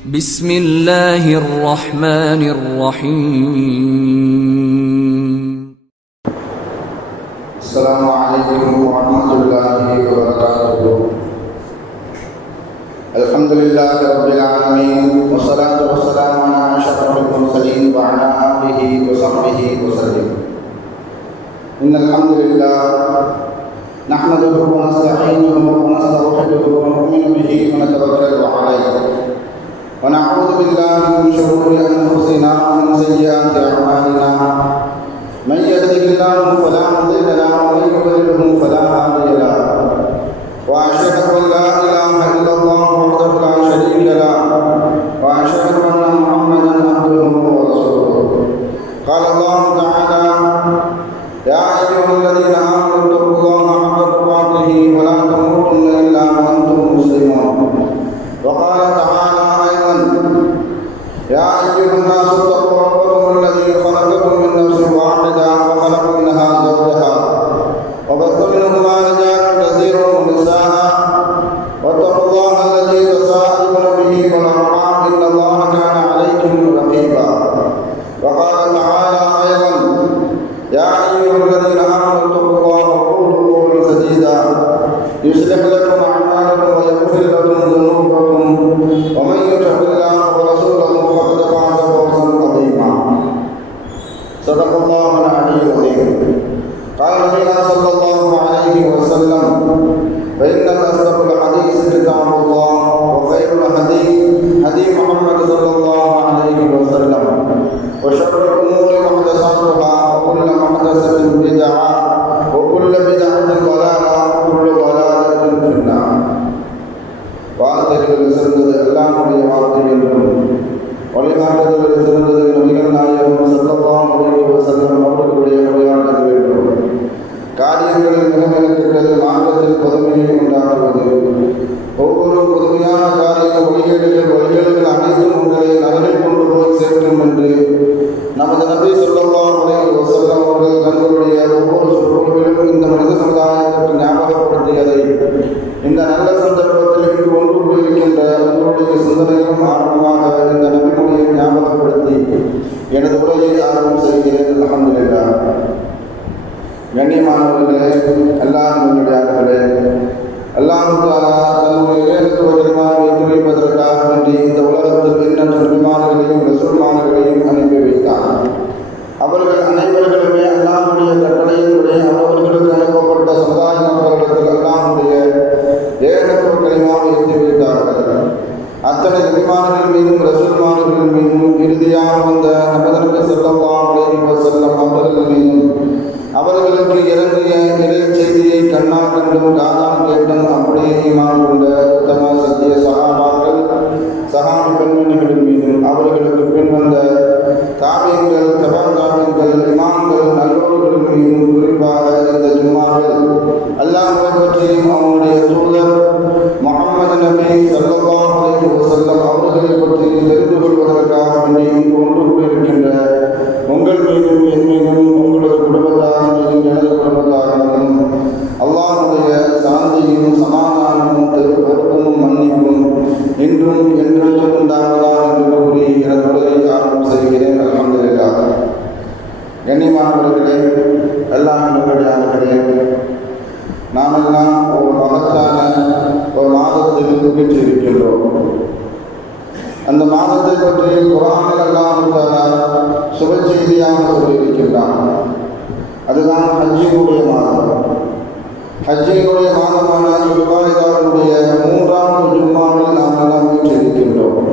بسم الله الرحمن الرحيم. السلام عليكم ورحمة الله وبركاته. الحمد لله رب العالمين، والصلاة والسلام على أشرف المرسلين وعلى آله وصحبه وسلم. إن الحمد لله نحمده ونستعينه ونستغفره ونؤمن به ونتوكل عليه، ونعوذ بالله من شرور أنفسنا ومن سيئات أعمالنا. من يهده الله فلا مضل له ومن يضلله فلا هادي له، وأشهد أن لا إله إلا الله وحده لا شريك له، وأشهد أن محمدا عبده ورسوله. قال الله تعالى: يا أيها الذين آمنوا اتقوا الله حق تقاته ولا تموتن إلا وأنتم مسلمون. وقال تعالى أيضا: يا أيها الناس اتقوا ربكم الذي خلقكم من نفس واحدة وخلق منها زوجها وبث منهما رجالا كثيرا ونساء، واتقوا الله الذي تساءلون به والأرحام إن الله كان عليكم رقيبا. وقال تعالى أيضا: يا أيها الذين آمنوا اتقوا الله وقولوا قولا سديدا يصلح لكم أعمالكم ويغفر لكم ذنوبكم، ومن يطع الله ورسوله فقد فاز فوزا عظيما. صدق الله العلي العظيم. قال نبينا صلى الله عليه وسلم: فإن أصدق الحديث كتاب الله، وخير الهدي هدي محمد صلى الله عليه وسلم، وشر الأمور محدثاتها، وكل محدثة بدعة، وكل بدعة ضلالة، وكل ضلالة في النار. வார்த்தைகள் சிறந்தது எல்லாமுடைய வார்த்தை என்றும், வழிகாட்டுதல் சிறந்தது நபிகள் நாயகம் ஸல்லல்லாஹு அலைஹி வஸல்லம் அவர்களுடைய வழிகாட்டுதல் என்றும், காரியங்களில் மிகமிகக்கெட்டது மார்க்கத்தில் பொதுமையை உண்டாக்குவது, ஒவ்வொரு பொதுமையான காரிய வழிகேடுகள் அனைத்தும் உங்களை நகரில் கொண்டு போய் சேர்க்கும் என்று நமது நபி ஸல்லல்லாஹு அலைஹி வஸல்லம் அவர்கள் தங்களுடைய ஒவ்வொரு சொற்பொழிவிலும் இந்த மனித சமுதாயத்திற்கு ஞாபகப்படுத்தியதை இந்த நல்ல சந்தர்ப்பத்தில் இங்கு ஒன்று கூடியிருக்கின்ற உங்களுடைய சிந்தனையும் ஆர்வமாக இந்த நபிமொழியை ஞாபகப்படுத்தி எனது உரையை ஆரம்பம் செய்கிறேன். அல்ஹம்துலில்லாஹ். கண்ணியமானவர்களே, அல்லாஹ்வுடையவர்களே, அல்லாஹ் தஆலா தன்னுடைய ஏகத்துவ கலிமாவை தெரிவிப்பதற்காக வேண்டி இந்த உலகத்தில் எண்ணற்ற நபிமார்களையும் ரசூல்மார்களையும் அனுப்பி வைத்தார். அவர்கள் அனைவர்களுமே அல்லாஹ்வுடைய கட்டளையின்படி அவர்களுக்கு அனுப்பப்பட்ட சமுதாய மக்களுக்கு அல்லாஹ்வுடைய ஏகத்துவ கலிமாவை எத்தி வைத்தார்கள். அத்தனை நபிமார்கள் மீதும் ரசூல்மார்கள் மீதும் இறுதியாக வந்த நமது நபி ஸல்லல்லாஹு அலைஹி வஸல்லம் அவர்கள் மீதும் அவர்களுக்கு இறங்கிய இறை செய்தியை கண்ணால் கண்டும் காதால் கேட்டும் அப்படியே ஈமான் கொண்ட உத்தம சத்திய சஹாபாக்கள் சஹாபி பெண்மணிகளின் மீதும் அவர்களுக்கு பின் வந்த தாபியங்கள் தபாதாபியங்கள் இமாம்கள் நல்லோர்கள் மீதும் குறிப்பாக இந்த ஜும்மாவில் அல்லாஹ்வை பற்றியும் அவனுடைய தூதர் முஹம்மது நபி ஸல்லல்லாஹு அலைஹி வஸல்லம் அவர்களை பற்றி தெரிந்து கொள்வதற்காக வேண்டி இங்கு ஒன்று கூடியிருக்கின்ற உங்கள் மீதும் என் மீதும் உங்களது குடும்பத்தார் மீதும் எனது குடும்பத்தாரிடம் அல்லாஹ்வுடைய சாந்தியும் சமாதானமும் பொருத்தமும் மன்னிப்பும் இன்றும் என்றென்றும் உண்டாவதா என்று கூறி எனது உரையை ஆரம்பம் செய்கிறேன். அல்ஹம்துலில்லாஹ். கண்ணியமானவர்களே, அல்லாஹ்வுடையவர்களே, நாமெல்லாம் ஒரு மகத்தான ஒரு மாதத்தில் வீற்றிருக்கின்றோம். அந்த மாதத்தை பற்றி குர்ஆனில் அல்லாஹ் தஆலா சுப செய்தியாக சொல்லியிருக்கின்றான். அதுதான் ஹஜ்ஜினுடைய மாதம். ஹஜ்ஜினுடைய மாதமான ஜுல்காயிதாவுடைய 3வது ஜும்மாவில் நாம் எல்லாம் வீற்றிருக்கின்றோம்.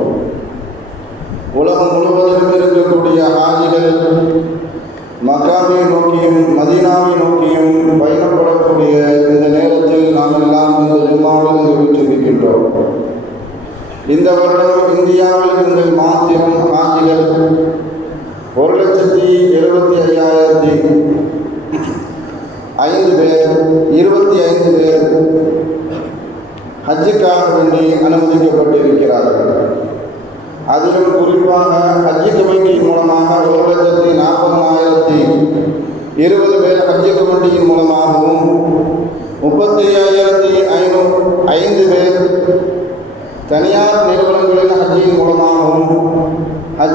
உலகம் முழுவதிலும் இருக்கக்கூடிய ஹாஜிகள் மக்காவை நோக்கியும் மதீனாவை நோக்கியும் பயணப்படக்கூடிய இந்த நேரத்தில் நாம் எல்லாம் இந்த ஜும்மாவில் வீற்றிருக்கின்றோம். இந்த வருடம் இந்தியாவில் இருந்து மாத்திரம் ஹாஜிகள் 1,75,005 பேர் 25 பேர் ஹஜ்ஜுக்காக வேண்டி அனுமதிக்கப்பட்டிருக்கிறார்கள். அதிலும் குறிப்பாக ஹஜ்ஜு கமிட்டியின் மூலமாக 1,40,020 பேர் ஹஜ்ஜு கமிட்டியின் மூலமாகவும் 35,505 பேர் தனியார் நிறுவனங்களின் ஹஜ்ஜின் மூலமாக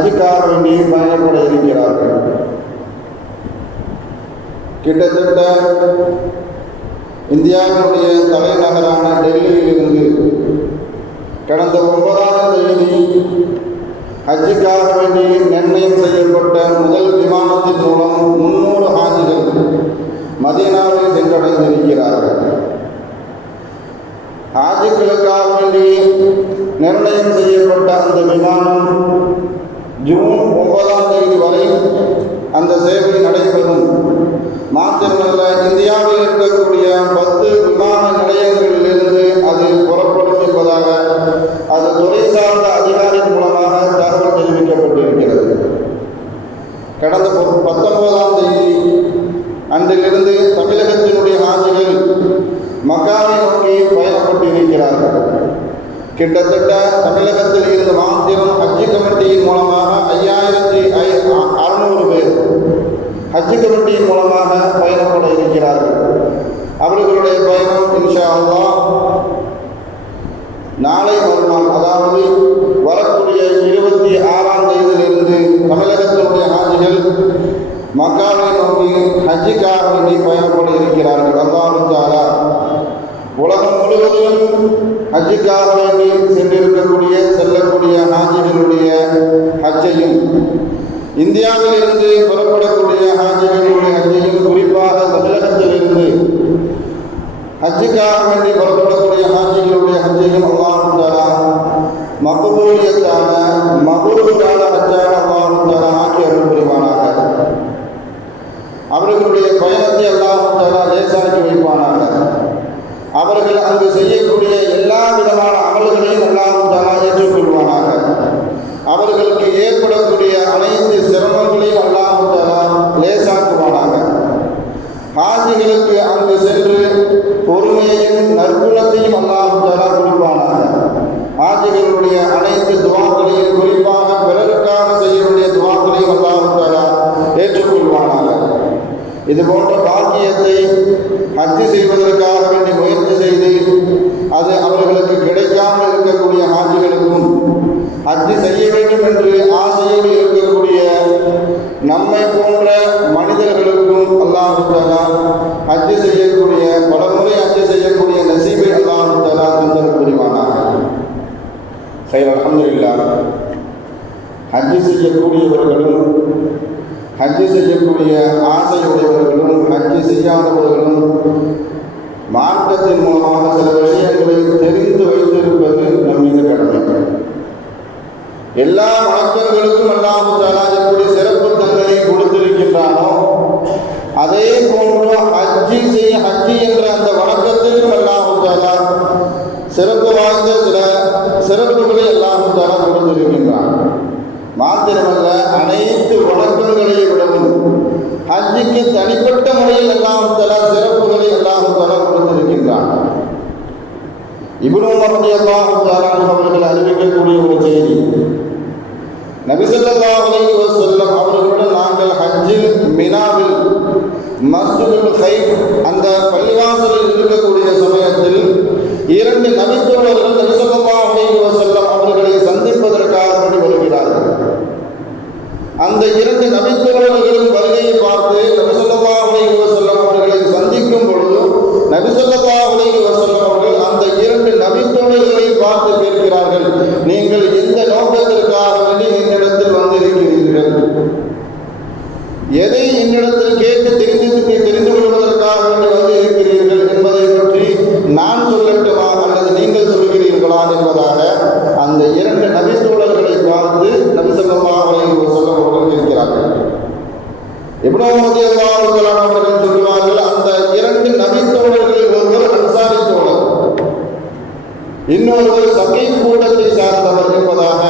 ஹஜ்ஜுக்காக வேண்டி பயணப்பட இருக்கிறார்கள். கிட்டத்தட்ட இந்தியாவினுடைய தலைநகரான டெல்லியிலிருந்து கடந்த 9ஆம் தேதி ஹஜ்ஜுக்காக வேண்டி நிர்ணயம் செய்யப்பட்ட முதல் விமானத்தின் மூலம் 300 ஹாஜிகள் மதீனாவை சென்றடைந்திருக்கிறார்கள். ஹாஜிகளுக்காக வேண்டி நிர்ணயம் செய்யப்பட்ட அந்த விமானம் ஜூன் 9ஆம் தேதி வரை அந்த சேவை நடைபெறும். மாத்திரமல்ல, இந்தியாவில் இருக்கக்கூடிய 10 விமான நிலையங்களிலிருந்து அது புறப்படும் என்பதாக அது துறை சார்ந்த அதிகாரிகள் மூலமாக தகவல் தெரிவிக்கப்பட்டிருக்கிறது. கடந்த 19ஆம் தேதி அன்றிலிருந்து தமிழகத்தினுடைய ஹாஜிகள் மக்காவை நோக்கி பயணப்பட்டிருக்கிறார்கள். கிட்டத்தட்ட தமிழகத்தில் இருந்து மாத்திரம் ஹஜ்ஜி கமிட்டியின் மூலமாக 5600 பேர் ஹஜ்ஜி கமிட்டியின் மூலமாக பயணப்பட இருக்கிறார்கள். அவர்களுடைய பயணம் இன்ஷா அல்லாஹ் நாளை மறுநாள், அதாவது வரக்கூடிய 26ஆம் தேதியிலிருந்து தமிழகத்தினுடைய ஹாஜிகள் மக்காவை நோக்கி ஹஜ்ஜிக்காக வேண்டி பயணப்பட இருக்கிறார்கள். அல்லாஹ் தஆலா உலகம் முழுவதும் ஹஜ்ஜுக்காக வேண்டி செல்லக்கூடிய ஹாஜிகளுடைய ஹஜ்ஜையும், இந்தியாவிலிருந்து புறப்படக்கூடிய ஹாஜிகளுடைய ஹஜ்ஜையும், குறிப்பாக தமிழகத்திலிருந்து ஹஜ்ஜுக்காக வேண்டி புறப்படக்கூடிய ஹாஜிகளுடைய ஹஜ்ஜையும் அல்லாஹ் தஆலா மக்பூலியத்தான மக்பூலான ஹஜ்ஜாக அல்லாஹ் தஆலா ஆக்கி அருள் புரிவானாக. அவர்களுடைய பயணத்தை அல்லாஹ் தஆலா லேசாக்கி வைப்பானாக. அவர்கள் அங்கு செய்யக்கூடிய எல்லா விதமான அமல்களையும் அல்லாஹ் தஆலா ஏற்றுக்கொள்வானாக. அவர்களுக்கு ஏற்படக்கூடிய அனைத்து சிரமங்களையும் அல்லாஹ் தஆலா லேசாக்குவானாக. ஹாஜிகளுக்கு அங்கு சென்று பொறுமையையும் நற்குணத்தையும் அல்லாஹ் தஆலா கொடுப்பானாக. ஹாஜிகளுடைய அனைத்து துஆக்களையும், குறிப்பாக பிறருக்காக செய்யக்கூடிய துஆக்களையும் அல்லாஹ் தஆலா ஏற்றுக்கொள்வானாக. இது போன்ற பாக்கியத்தை ஹஜ்ஜு செய்வதற்காக வேண்டி முயற்சி செய்து அது அவர்களுக்கு கிடைக்காமல் இருக்கக்கூடிய ஹாஜிகளுக்கும், ஹஜ்ஜு செய்ய வேண்டும் என்று ஆசையோடு இருக்கக்கூடிய நம்மை போன்ற மனிதர்களுக்கும் அல்லாஹ் தஆலா ஹஜ்ஜு செய்யக்கூடிய, பலமுறை ஹஜ்ஜு செய்யக்கூடிய நசீபை அல்லாஹ் தஆலா தந்தல் புரிவானாக. அல்ஹம்துலில்லாஹ். ஹஜ்ஜு செய்யக்கூடியவர்களும் ஹஜ்ஜு செய்யக்கூடிய ஆசையுடையவர்களும் ஹஜ்ஜு செய்யாதவர்களும் மார்க்கத்தின் மூலமாக சில விஷயங்களை தெரிந்து வைத்திருப்பது நம் மீது கடமை. எல்லா வணக்கங்களுக்கும் அல்லாஹ் தஆலா எப்படி சிறப்பு தண்டனை கொடுத்திருக்கின்றானோ, அதே போன்று ஹஜ்ஜி என்ற அந்த வணக்கத்திற்கும் அல்லாஹ் தஆலா சிறப்பு வாய்ந்த சில சிறப்புகளை அல்லாஹ் தஆலா கொடுத்திருக்கின்றான். மாத்திரமல்ல, அனைத்து வணக்கங்களை விடவும் ஹஜ்ஜுக்கு தனிப்பட்ட முறையில் அல்லாஹ் தஆலா சிறப்புகளை அல்லாஹ் தஆலா கொடுத்திருக்கின்றான். இப்னு உமர் ரலியல்லாஹு தஆலா அவர்கள் அறிவிக்கக்கூடிய ஒரு செய்தி, நபி ஸல்லல்லாஹு அலைஹி வஸல்லம் அவர்களுடன் நாங்கள் ஹஜ்ஜில் மினாவில் மஸ்ஜிதுல் ஹைஃப் அந்த பள்ளிவாசலில் இருக்கக்கூடிய சமயத்தில் 2 நபித்தோழர்கள் நபி ஸல்லல்லாஹு அலைஹி வஸல்லம் அவர்களை சந்திப்பதற்காக வருகிறார்கள். அந்த 2 நபித்தோழர்களின் வருகையை பார்த்து நபி ஸல்லல்லாஹு அலைஹி வஸல்லம் அவர்களை சந்திக்கும் பொழுது நபி ஸல்லல்லாஹு அலைஹி வஸல்லம் அவர்கள் அந்த 2 நபித்தோழர்களை பார்த்து கேட்கிறார்கள், நீங்கள் எந்த நோக்கத்திற்காக வேண்டி என்னிடத்தில் வந்திருக்கிறீர்கள்? எதை என்னிடத்தில் கேட்டு தெரிந்து கொள்வதற்காக வேண்டி வந்து இருக்கிறீர்கள் என்பதை பற்றி நான் சொல்லட்டுமா அல்லது நீங்கள் சொல்கிறீர்களா என்பதாக அந்த 2 நபித்தோழர்களை பார்த்து நபி ஸல்லல்லாஹு அலைஹி வஸல்லம் அவர்கள் கேட்கிறார்கள். இப்னு உமர் ரலியல்லாஹு தஆலா அவர்கள் சொல்வார்கள், அந்த 2 நபித்தோழர்களில் ஒருவர் அன்சாரி தோழர், இன்னொருவர் சகீஃப் கூட்டத்தை சார்ந்தவர் என்பதாக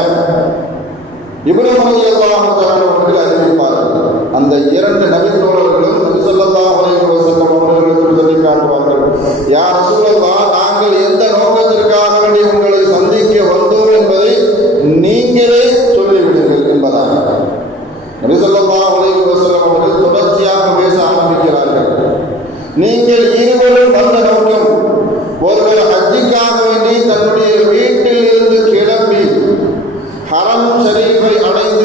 இப்னு உமர் ரலியல்லாஹு தஆலா அவர்கள் அறிவிப்பார்கள். அந்த 2 நபித்தோழர்களும் நபி ஸல்லல்லாஹு அலைஹி வஸல்லம் அவர்களுக்கு சொல்லி காட்டுவார்கள், யா ரசூலல்லாஹ், நாங்கள் எந்த நோக்கத்திற்காக வேண்டி உங்களை சந்திக்க வந்தோம் என்பதை நீங்களே சொல்லிவிடுங்கள் என்பதாக நபி ஸல்லல்லாஹு அலைஹி வஸல்லம் அவர்கள் தொடர்ச்சியாக பேச ஆரம்பிக்கிறார்கள். நீங்கள் இருவரும் வந்த நோக்கம், ஒருவர் ஹஜ்ஜுக்காக வேண்டி தன்னுடைய வீட்டில் இருந்து கிளம்பி ஹரம் ஷரீஃபை அடைந்து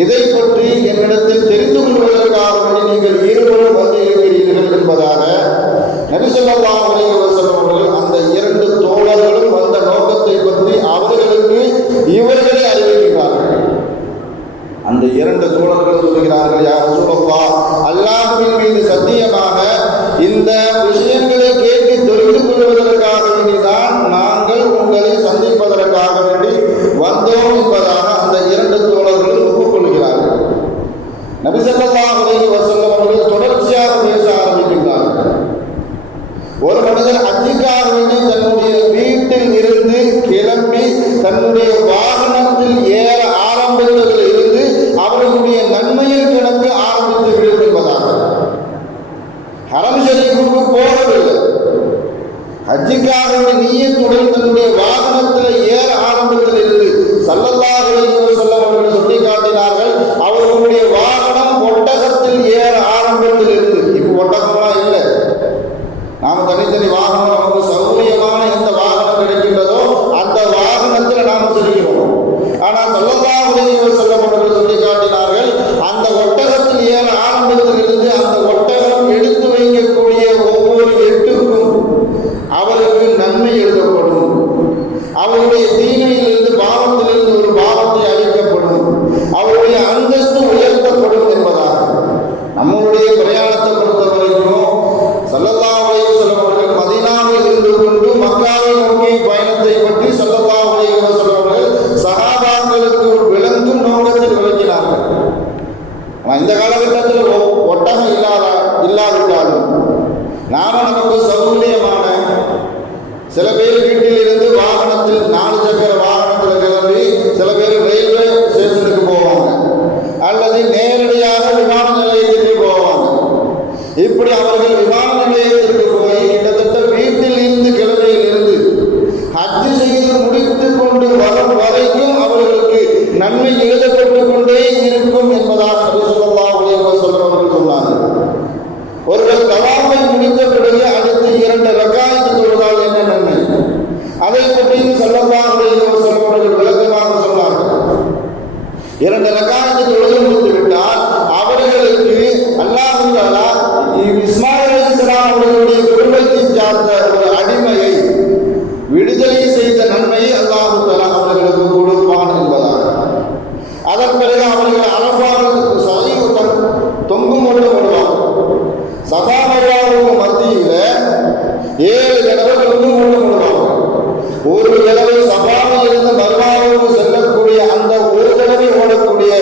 இதை பற்றி என்னிடத்தில் தெரிந்து கொள்வதற்காக நீங்கள் இருவரும் வந்து இருக்கிறீர்கள் என்பதாக நபி ஸல்லல்லாஹு அலைஹி வஸல்லம் அவர்கள் அந்த இரண்டு தோழர்களும் வந்த நோக்கத்தை பற்றி அவர்களுக்கு இவர்களே அறிவிக்கிறார்கள். அந்த இரண்டு தோழர்கள் சொல்கிறார்கள், யா ரசூலல்லாஹ், அல்லாஹ்வின் மீது சத்தியமாக இந்த விஷயங்களை கேட்டு தெரிந்து கொள்வதற்காக வேண்டிதான் நாங்கள் உங்களை சந்திப்பதற்காக வேண்டி வந்தோம் என்பதாக அந்த இரண்டு தோழர்களும் ஒப்புக்கொள்கிறார்கள். நபி ஸல்லல்லாஹு அலைஹி வஸல்லம் அவர்கள் தொடர்ச்சியாக பேச ஆரம்பிக்கின்றார்கள். ஒரு மனிதர் ஹஜ்ஜுக்காக வேண்டி தன்னுடைய வீட்டில் இருந்து கிளம்பி தன்னுடைய வாகனத்தில் ஏற ஆரம்பித்ததில் இருந்து அவர்களுடைய நன்மையின் கணக்கு ஆரம்பித்து விடும் என்பதாக. ஹரம் ஷரீஃபுக்கு போகவில்லை, ஹஜ்ஜுக்காக நிய்யத்துடன் தன்னுடைய வாகனத்தில் ஏற ஆரம்பித்ததில் இருந்து ஸல்லல்லாஹு அலைஹி வஸல்லம் அவர்கள் சொல்லி காட்டினார்கள், அவர்களுடைய வாகனம் ஒட்டகத்தில் ஏற ஆரம்பித்ததில் இருந்து. இப்போ ஒட்டகம்லாம் இல்லை, நாம் தனித்தனி வாகனம், நமக்கு சௌகரியமான எந்த வாகனம் கிடைக்கின்றதோ அந்த வாகனத்தில் நாம் செல்கிறோம். ஆனால் ஸல்லல்லாஹு அலைஹி வஸல்லம் அவர்கள் சொல்லி காட்டினார்கள், அந்த ஒட்டகத்தில் ஏற ஆரம்பித்ததிலிருந்து அந்த ஒட்டகம் எடுத்து வைக்கக்கூடிய ஒவ்வொரு எட்டுக்கும் அவருக்கு நன்மை எழுதப்படும், அவருடைய தீமையிலிருந்து பாவத்திலிருந்து ஒரு பாவத்தை அளிக்கப்படும், அவருடைய அந்தஸ்து உயர்த்தப்படும் என்பதாக. நம்மளுடைய பிரயாணத்தை பொறுத்த வரைக்கும் ஸல்லல்லாஹு அலைஹி வஸல்லம் அவர்கள் மதீனாவில் இருந்து கொண்டு மக்காவை நோக்கி பயணத்தை பற்றி ஸல்லல்லாஹு அலைஹி வஸல்லம் அவர்கள் சஹாபாக்களுக்கு விளங்கும் நோக்கத்தில் விளக்கினார்கள். இந்த காலகட்டத்தில் ஒட்டகம் இல்லாவிட்டாலும் நாம நமக்கு சௌகரியமான சில பேர் வீட்டில் இருந்து வாகனத்தில் 4 சக்கர வாகனத்தில் கிளம்பி சில பேர் ரயில்வே ஸ்டேஷனுக்கு போவாங்க, அல்லது நேரடியாக விமான நிலையத்திற்கு போவாங்க. இப்படி அவர்கள் விமான நிலையத்திற்கு போய் கிட்டத்தட்ட வீட்டில் இருந்து கிழமையில் இருந்து ஹஜ் செய்து முடித்து கொண்டு வரும் வரைக்கும் அவர்களுக்கு நன்மை எழுதப்பட்டு கொண்டே இருக்கும் என்பதாக நபி ஸல்லல்லாஹு அலைஹி வஸல்லம் அவர்கள் சொன்னார்கள். ஒருவர் தவாஃபை முடித்த பிறகு அடுத்து 2 ரக்காயத் தொழுதால் என்ன நன்மை, அதை பற்றி ஸல்லல்லாஹு அலைஹி வஸல்லம் அவர்கள் விளக்கமாக சொன்னார்கள். 2 ரக்காயத் தொழுது முடித்து விட்டால் அவர்களுக்கு அல்லாஹ் தஆலா இஸ்மாயில் அலைஹிஸ்ஸலாம் அவர்களுடைய குடும்பத்தை சார்ந்த ஒரு அடிமையை விடுதலை செய்த நன்மையை அல்லாஹ் தஆலா அவர்களுக்கு கொடுப்பான் என்பதாக. அதன் பிறகு அவர்கள் அரஃபாவுக்கு சஹீஹுடன் தொங்கும் கொண்டு வருவார்கள். சஃபா மர்வாவுக்கு மத்தியில் 7 தடவை தொங்கும் கொண்டு வருவார்கள். ஒரு தடவை சஃபாவில் இருந்து மர்வாவுக்கு செல்லக்கூடிய அந்த ஒரு தடவை ஓடக்கூடிய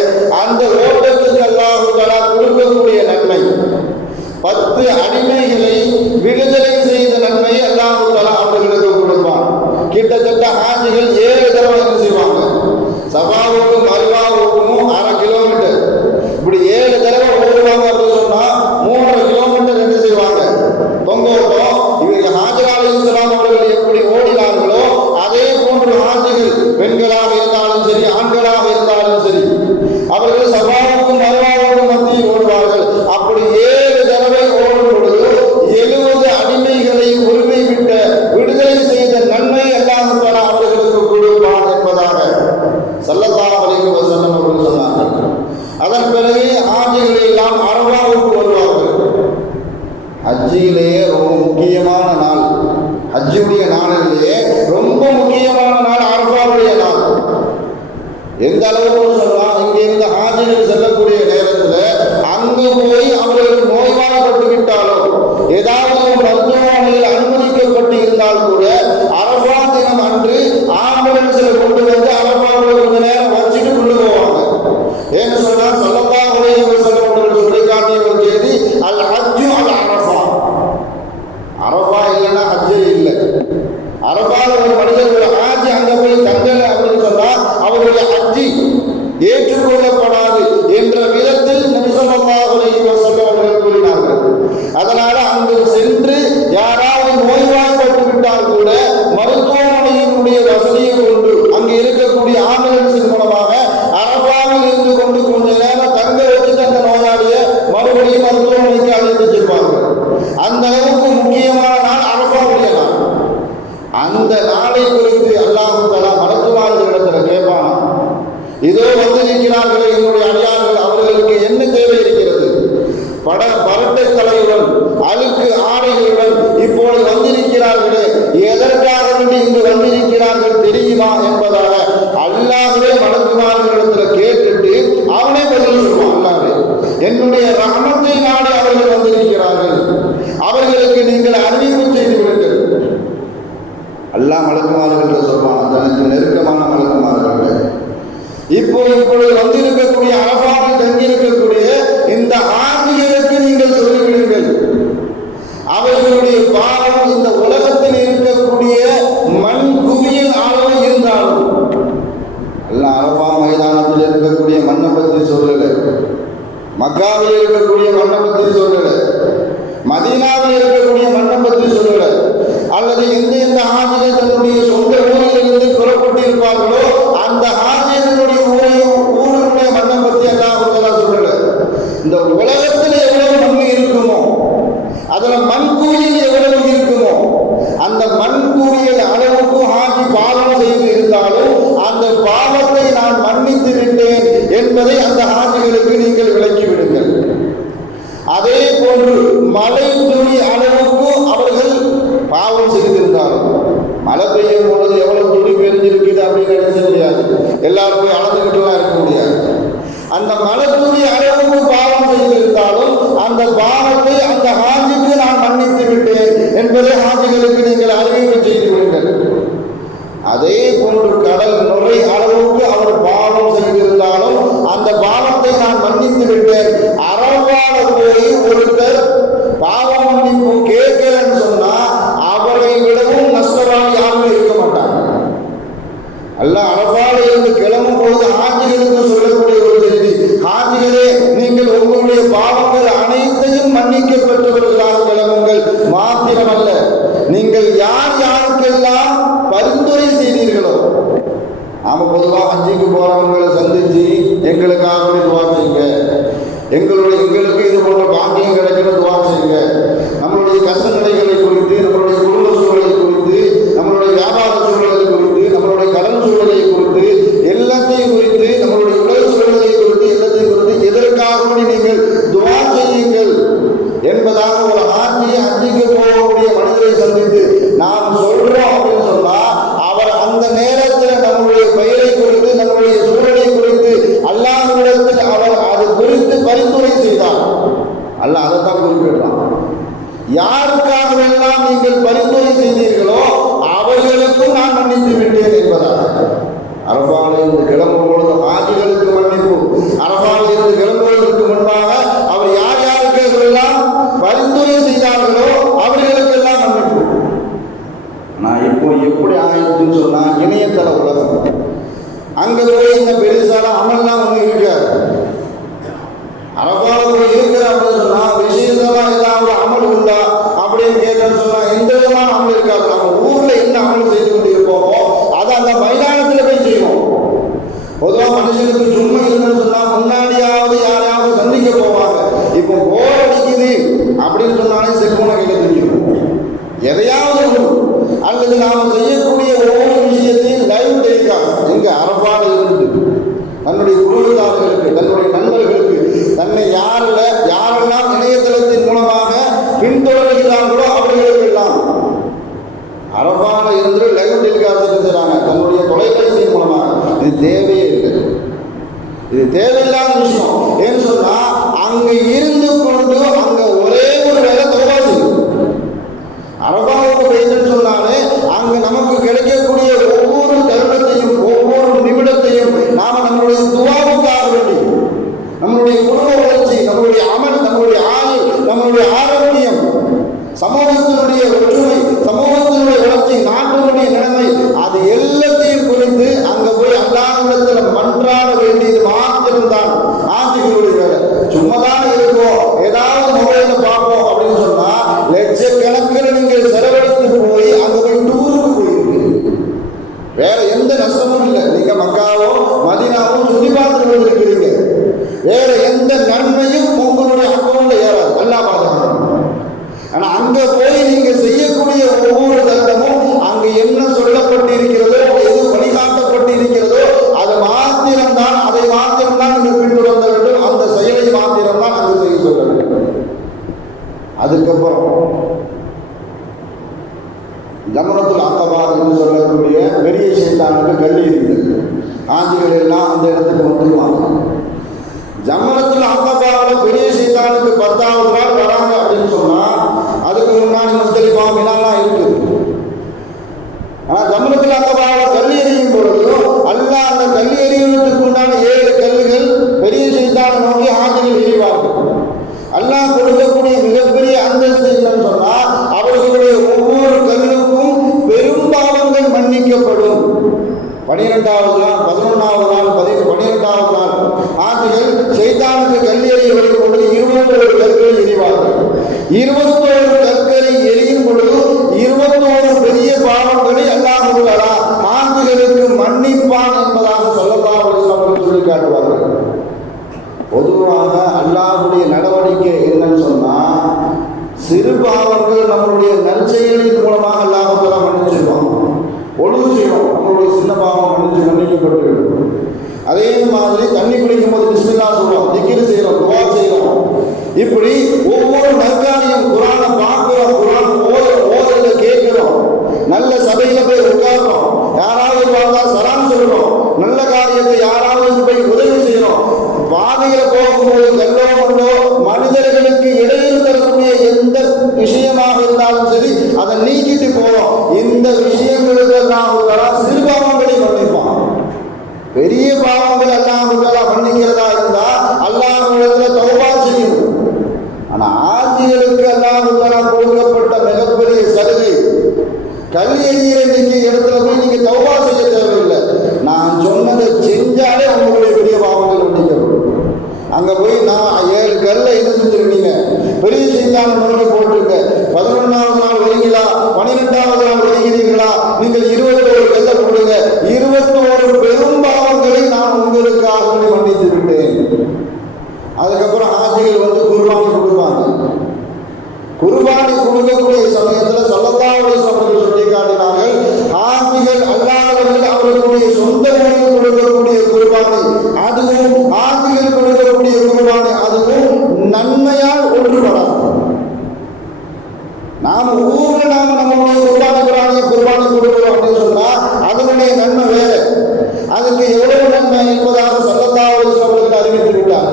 அந்த ஓட்டத்துக்கு அல்லாஹ் தஆலா கொடுக்கக்கூடிய நன்மை, 10 அடிமைகளை விடுதலை செய்த நன்மை அல்லாஹ் தஆலா அவர்களுக்கு கொடுப்பான். கிட்டத்தட்ட ஹாஜிகள் 7 தடவை என்ன செய்வாங்க, சஃபாவுக்கும் மர்வாவுக்கும் 1/2 கிலோமீட்டர், இப்படி 7 தடவை ஓடுவாங்க அப்படின்னு சொன்னா 3.5 கிலோமீட்டர் என்ன செய்வாங்க, தொங்கோட்டம். இவங்க ஹாஜர் அலைஹிஸ்ஸலாம் அவர்கள் எப்படி ஓடினார்களோ அதே போன்று ஹாஜிகள் பெண்களாக இருந்தாலும் சரி ஆண்களாக இருந்தாலும் சரி அவர்கள் சஃபாவுக்கும் மர்வாவுக்கும் மத்தியில் ஓடுவார்கள். அப்படி 7 தடவை ஓடும் பொழுது 70 அடிமைகளை உரிமை விட்ட விடுதலை செய்த நன்மை அல்லாஹ் தஆலா அவர்களுக்கு கொடுப்பான் என்பதாக ஸல்லல்லாஹு அலைஹி வஸல்லம் அவர்கள் சொன்னார்கள். அதன் பிறகு ஹாஜிகள் எல்லாம் அரஃபாவுக்கு வருவார்கள். ஹஜ்ஜிலேயே ரொம்ப முக்கியமான நாள், ஹஜ்ஜுடைய நாளிலேயே ரொம்ப முக்கியமான நாள் அரஃபாவுடைய நாள். எந்த அளவுக்கு சொல்லலாம், இங்கே இருந்து ஹாஜிகள் செல்லக்கூடிய நேரத்தில் அங்கு போய் அவர்கள் நோய்வாய்ப்பட்டு விட்டாலோ ஏதாவது ஒரு மருத்துவமனையில் அனுமதிக்கப்பட்டு இருந்தால் கூட அரஃபா தினம் அன்று ஆம்புலன்ஸில் கொண்டு வந்து அரஃபாவுக்கு கொஞ்ச நேரம் வச்சுட்டு கொண்டு போவாங்க. ஏன்னு சொன்னால் ஸல்லல்லாஹு அலைஹி வஸல்லம் அவர்கள் சொல்லி காட்டிய ஒரு செய்தி, அல் ஹஜ்ஜு அல் அரஃபா. அரஃபா இல்லைன்னா ஹஜ்ஜே இல்லை. அரஃபாவில் ஒரு மனிதர் ஒரு ஹாஜி அங்கே போய் தங்கலை அப்படின்னு சொன்னால் அவருடைய ஹஜ்ஜி ஏற்றுக்கொள்ளப்படாது என்ற விதத்தில் நபி ஸல்லல்லாஹு அலைஹி வஸல்லம் அவர்கள் கூறினார்கள். அதனால அங்கு சென்று யாராவது நோய்வாய்ப்பட்டு விட்டால் கூட மருத்துவமனையினுடைய வசதியை கொண்டு அங்கு இருக்கக்கூடிய ஆம்புலன்ஸின் மூலமாக அரஃபாவில் இருந்து கொண்டு கொஞ்ச நேரம் தங்க வச்சுட்டு அந்த நோயாளியை மறுபடியும் மருத்துவமனைக்கு அழைத்து செல்வார்கள். அந்த அளவுக்கு முக்கியமான நாள் அரஃபாவுடைய நாள். அந்த நாளை குறித்து அல்லாஹ் தஆலா மலக்குமார்களிடத்தில் கேட்பான், இதோ வந்து நிற்கிறார்களே என்னுடைய அல்லாஹ்வே மலக்குமார்களிடத்தில் கேட்டுட்டு அவனே பதில் சொல்லுவான். அல்லாஹ்வே என்னுடைய ரஹ்மத்தை நாடி அவர்கள் வந்திருக்கிறார்கள், அவர்களுக்கு நீங்கள் அறிவிப்பு செய்து விடுங்கள். அல்லாஹ் மலக்குமார்கள் சொல்வான், தனக்கு நெருக்கமான மலக்குமார்கள். இப்பொழுது வந்திருக்கக்கூடிய அரபாவில் தங்கியிருக்கக்கூடிய இந்த ஆஜிகளுக்கு நீங்கள் சொல்லிவிடுங்கள், அவர்களுடைய பாவம் இந்த உலகத்தில் இருக்கக்கூடிய மண் குவியல் அளவு இருந்தாலும், அல்லாஹ் அரபா மைதானத்தில் இருக்கக்கூடிய மண்ணை பற்றி சொல்லல, மக்காவில் இருக்கக்கூடிய மண்ணை பற்றி சொல்லல, மதீனாவில் இருக்கக்கூடிய மண்ணை பற்றி சொல்லல, அல்லது எந்த ஆஜிகள் தன்னுடைய சொந்த ஊரில் இருந்து புறப்பட்டிருப்பார்களோ அந்த ஆஜிகளுடைய ஊருடைய மண்ணை பற்றி அல்லாஹ் சொல்லல. இந்த உலகத்தில் எவ்வளவு மண் இருக்குமோ, அதில் மண்கூலில் எவ்வளவு இருக்குமோ, அந்த மண்கூலியல் அளவுக்கு ஆஜி பாவம் செய்து இருந்தாலும் அந்த பாவத்தை நான் மன்னித்து விட்டேன் என்பதை அந்த ஆஜிகளுக்கு நீங்கள் விளக்கி விடுங்கள். அதே போன்று மழை துளி அளவுக்கு அவர்கள் பாவம் செய்திருந்தாலும், மழை பெய்யும் பொழுது எவ்வளவு துளி பெரிஞ்சிருக்குது அப்படின்னு நினைச்ச முடியாது, எல்லாரும் போய் அளந்துக்கிட்டுலாம் இருக்க முடியாது. அந்த மழை துளி அளவுக்கு பாவம் செய்திருந்தாலும் அந்த பாவத்தை அந்த ஹாஜிக்கு நான் மன்னித்து விட்டேன் என்பதை ஹாஜிகளுக்கு நீங்கள் அறிவிப்பு செய்து விடுங்கள். அதே போன்று கடல் நுரை அளவுக்கு அவர் பாவம் செய்திருந்தாலும் அந்த பாவத்தை நான் மன்னித்து விட்டேன். அரபால போய் ஒருத்தர் பாவம் மன்னிப்பு கேட்கலன்னு சொன்னா அவரை விடவும் நஷ்டவாளி யாரும் இருக்க மாட்டாங்க. அல்லாஹ் அரபால இருந்து கிளம்பும் பொழுது ஹாஜிகளுக்கு சொல்லக்கூடிய ஒரு செய்தி, ஹாஜிகளே நீங்கள் உங்களுடைய பாவங்கள் அனைத்தையும் மன்னிக்கப்பட்டவர்களாக கிளம்புங்கள். மாத்திரமல்ல, நீங்கள் யார் யாருக்கெல்லாம் பரிந்துரை செய்தீர்களோ, நாம பொதுவாக ஹஜ்ஜிக்கு போறவங்களை சந்திச்சு எங்களுக்காக துவா செய்யுங்க, எங்களுக்கு இது போன்ற பாக்கியம் கிடைக்கிற துவா செய்யுங்க, நம்மளுடைய கஷ்ட நிலைகளை குறித்து, நம்மளுடைய குடும்ப சூழலை குறித்து, நம்மளுடைய வியாபார சூழலை குறித்து, நம்மளுடைய கடன் சூழலை குறித்து, எல்லாத்தையும் குறித்து, நம்மளுடைய உலக சூழலை குறித்து, எல்லாத்தையும் குறித்து எதற்காக நீங்கள் துவா செய்யுங்கள் என்பதாக ஒரு ஹஜ்ஜிக்கு போகக்கூடிய மனிதரை சந்தித்து நாம் சொல்றோம் அப்படின்னு சொன்னா அவர் அந்த நேரத்தில் நம்முடைய பெயரை குறித்து, நம்முடைய சூழலை குறித்து அல்லாஹ்விடத்தில் அவர் அது குறித்து பரிந்துரை செய்தார். அல்லாஹ் அதைத்தான் குறிப்பிடுறான். யாருக்காகவெல்லாம் நீங்கள் பரிந்துரை செய்தீர்களோ அவர்களுக்கும் நான் மன்னித்து விட்டேன் என்பதாக. அரபாவில் இருந்து கிளம்பும் பொழுது ஹாஜிகளுக்கு மன்னிப்பு, அரபாவில் இருந்து கிளம்புவதற்கு முன்பாக அவர் யார் யாருக்கெல்லாம் பரிந்துரை செய்தார்களோ அவர்களுக்கெல்லாம் மன்னிப்பு. நான் இப்போ எப்படி ஆயிடுச்சுன்னு சொன்னா, இணையதள உலகம், அங்க போய் இந்த பெருசால அமல்லாம் ஒண்ணு இருக்காது. அரபால போய் இருக்கிற அப்படின்னு சொன்னா விசேஷமா ஏதாவது அமல் உண்டா அப்படின்னு கேட்டேன்னு சொன்னா எந்த விதமான அமல் இருக்காது. நம்ம ஊர்ல என்ன அமல் செய்து கொண்டு இருப்போமோ அதை அந்த மைதானத்துல போய் செய்வோம். பொதுவாக மனுஷனுக்கு சும்மா இருந்துன்னு சொன்னா முன்னாடியாவது யாரையாவது சந்திக்க போவாங்க. இப்போ போர் அடிக்குது அப்படின்னு சொன்னாலே செல்போனை கையில தெரியும், எதையாவது அல்லது நாம் செய்யக்கூடிய ஒவ்வொரு விஷயத்தையும் லைவ் டெலிகாஸ்ட் எங்க அரபால இருந்து தன்னுடைய குடும்பத்தார்களுக்கு, தன்னுடைய நண்பர்களுக்கு, தன்னை யாரெல்லாம் இணையதளத்தின் மூலமாக பின்தொடர்கிறார்களோ அவர்களுக்கு எல்லாம் அரபால இருந்து லைவ் டெலிகாஸ்ட் செய்கிறாங்க தன்னுடைய தொலைபேசியின் மூலமாக. இது தேவையே இல்லை, இது தேவையில்லாத விஷயம். ஏன்னு சொன்னா அங்க இருந்து கொண்டு அங்க ஒரே ஒரு வேலை தௌபா செய்யும். அரபாவுக்கு போயிட்டு சொன்னாலே அங்க நமக்கு கிடைக்கக்கூடிய ஒவ்வொரு தருணத்தையும் ஒவ்வொரு நிமிடத்தையும் நாம நம்மளுடைய துவாவுக்காக வேண்டி, நம்மளுடைய குடும்ப வளர்ச்சி, நம்மளுடைய அமல், நம்மளுடைய ஆயுள், நம்மளுடைய ஆரோக்கியம், சமூகத்தினுடைய ஒற்றுமை, சமூகத்தினுடைய வளர்ச்சி, நாட்டினுடைய நிலைமை, அது எல்லாத்தையும் குறித்து அங்க போய் அல்லாஹ்விடத்தில் மன்றாட வேண்டியது மாத்திரம்தான் ஆட்சிகளுடைய வேலை. சும்மாதான் இருக்கோ, ஏதாவது மொபைலில் பார்ப்போம், ஆஜிகள் எல்லாம் அந்த இடத்துக்கு வந்துருவாங்க. ஜமரத்துல் அக்கபாவில் பெரிய சைத்தானுக்கு 10வது நாள் வராங்க அப்படின்னு சொன்னா அதுக்கு முன்னாடி முஸ்தலிஃபா மினாலாம் இருக்குது. ஆனா ஜமரத்துல் அக்கபாவில் கல் எறியும் பொழுதும் அல்லாஹ் அந்த கல் எறிவதற்கு உண்டான 7 கல்லுகள் பெரிய சைத்தானை நோக்கி ஆஜிகள் எறிவார்கள். அல்லாஹ் கொடுக்கக்கூடிய மிகப்பெரிய அந்தஸ்து என்னன்னு சொன்னா அவர்களுடைய ஒவ்வொரு கல்லுக்கும் பெரும் பாவங்கள் மன்னிக்கப்படும். 12வது நாள் 11வது நாள் 12வது நாள் ஆட்சிகள் சைத்தானுக்கு கல் எறிய வரும் பொழுது 21 கற்களை எறிவார்கள். 21 கற்களை எரியும் பொழுது 21 பெரிய பாவங்களை அல்லாஹ் ஆட்சிகளுக்கு மன்னிப்பான் என்பதாக ஸல்லல்லாஹு அலைஹி வஸல்லம் சொல்லி காட்டுவார்கள். பொதுவாக அல்லாஹ்வுடைய நடவடிக்கை என்னன்னு சொன்னா சிறு பாவங்கள் நம்மளுடைய நற்செயலின் மூலமாக அல்லாஹ் மன்னிச்சிருவான். ஒழுங்கு செய்வோம், நம்மளுடைய சின்ன பாவம் மன்னிக்கப்பட்டு. அதே மாதிரி தண்ணி குடிக்கும் போது பிஸ்மில்லாஹ் சொல்றோம், திக்ர் செய்யறோம், துஆ செய்யறோம். இப்படி ஒவ்வொரு நற்காரியம் குர்ஆனை பார்க்கிறோம், குர்ஆன் ஓதுறத கேட்கிறோம், நல்ல சபையில போய் உட்கார்றோம், யாராவது பார்த்தா சலாம் சொல்றோம், நல்ல காரியத்தை யாராவது போய் உதவி செய்யறோம், பாதையில போகும்போது கல்லோ மண்ணோ மனிதர்களுக்கு இடையில் தரக்கூடிய எந்த விஷயமாக இருந்தாலும் சரி அதை நீக்கிட்டு போறோம். இந்த விஷயங்களுக்கு அல்லாஹ் சிறு பாவங்களை மன்னிப்பான். பெரிய பாவங்கள் அல்லாஹ் மன்னிக்கிறதா இருந்தா அல்லாஹ் தௌபா செய்யணும். ஆனா ஆட்சிகளுக்கு அல்லாஹ் கொடுக்கப்பட்ட மிகப்பெரிய சலுகை கல் எறிகிற நீங்க இடத்துல போய் நீங்க தௌபா செய்ய தேவையில்லை. நான் சொன்னதை செஞ்சாலே உங்களுடைய பெரிய பாவங்கள் மன்னிக்கப்படும். அங்க போய் நான் 7 கல்ல என்ன செஞ்சிருக்கீங்க, பெரிய சைத்தானை நோக்கி போட்டுருக்க. 11வது நாள் வரீங்களா, 12வது நாள் வருகிறீர்களா, நீங்கள் 21 கல்ல போடுங்க. 21 பெரும் பாவங்களை நான் உங்களுக்காக மன்னித்து விட்டேன். அதுக்கப்புறம் ஆட்சிகள் வந்து குர்பானி கொடுப்பாங்க. குர்பானி கொடுக்கக்கூடிய சமயத்தில் ஸல்லல்லாஹு அலைஹி வஸல்லம் சொல்லி காட்டினார்கள், ஆட்சிகள் அல்லாதவர்கள் அவர்களுடைய சொந்த ஊரில் கொடுக்கக்கூடிய குர்பானி அதுவும் ஆட்சிகள் கொடுக்கக்கூடிய குர்பானி அதுவும் நன்மையால் ஒன்றுபடாது. நாம ஊர்ல நம்மளுடைய குர்பானி கொடுக்கிறோம் அப்படின்னு சொன்னா அதனுடைய நன்மை வேற, அதுக்கு எவ்வளவு நன்மை என்பதாக ஸல்லல்லாஹு அலைஹி வஸல்லம் அறிவித்து விட்டார்.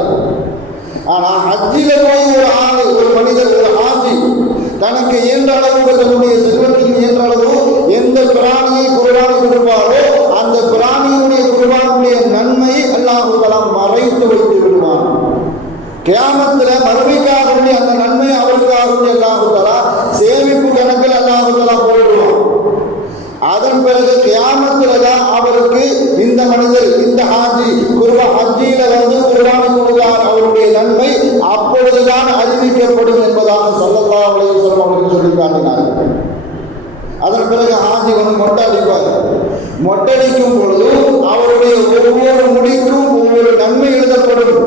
ஆனா ஹஜ்ஜில போய் ஒரு மனிதர் ஒரு ஹாஜி தனக்கு இயன்ற அளவு தன்னுடைய செல்வத்திற்கு இயன்ற அளவு எந்த பிராணியை குர்பானி கொடுப்பாரோ அந்த பிராணியுடைய குர்பானுடைய நன்மை அல்லாஹ் தஆலா மறைத்து வைத்து விடுவான். கியாமத்துல மறுமைக்காக அந்த நன்மை அவருக்காக அல்லாஹ் தஆலா சேமிப்பு கணக்கில் அல்லாஹ் தஆலா போடுவான். அதன் பிறகு கியாமத்துல தான் அவருக்கு இந்த மனிதர் இந்த ஹாஜி ஹஜ்ஜில வந்து குர்பானி கொடுத்தார் அவருடைய நன்மை அப்பொழுதுதான் அறிவிக்கப்படும் என்பதாக ஸல்லல்லாஹு அலைஹி வஸல்லம் அவர்கள் சொல்லி காட்டினார்கள். அதன் பிறகு ஹாஜி வந்து மொட்டை அடிப்பார். மொட்டடிக்கும் பொழுது அவருடைய ஒவ்வொரு முடிக்கும் ஒவ்வொரு நன்மை எழுதப்படும்,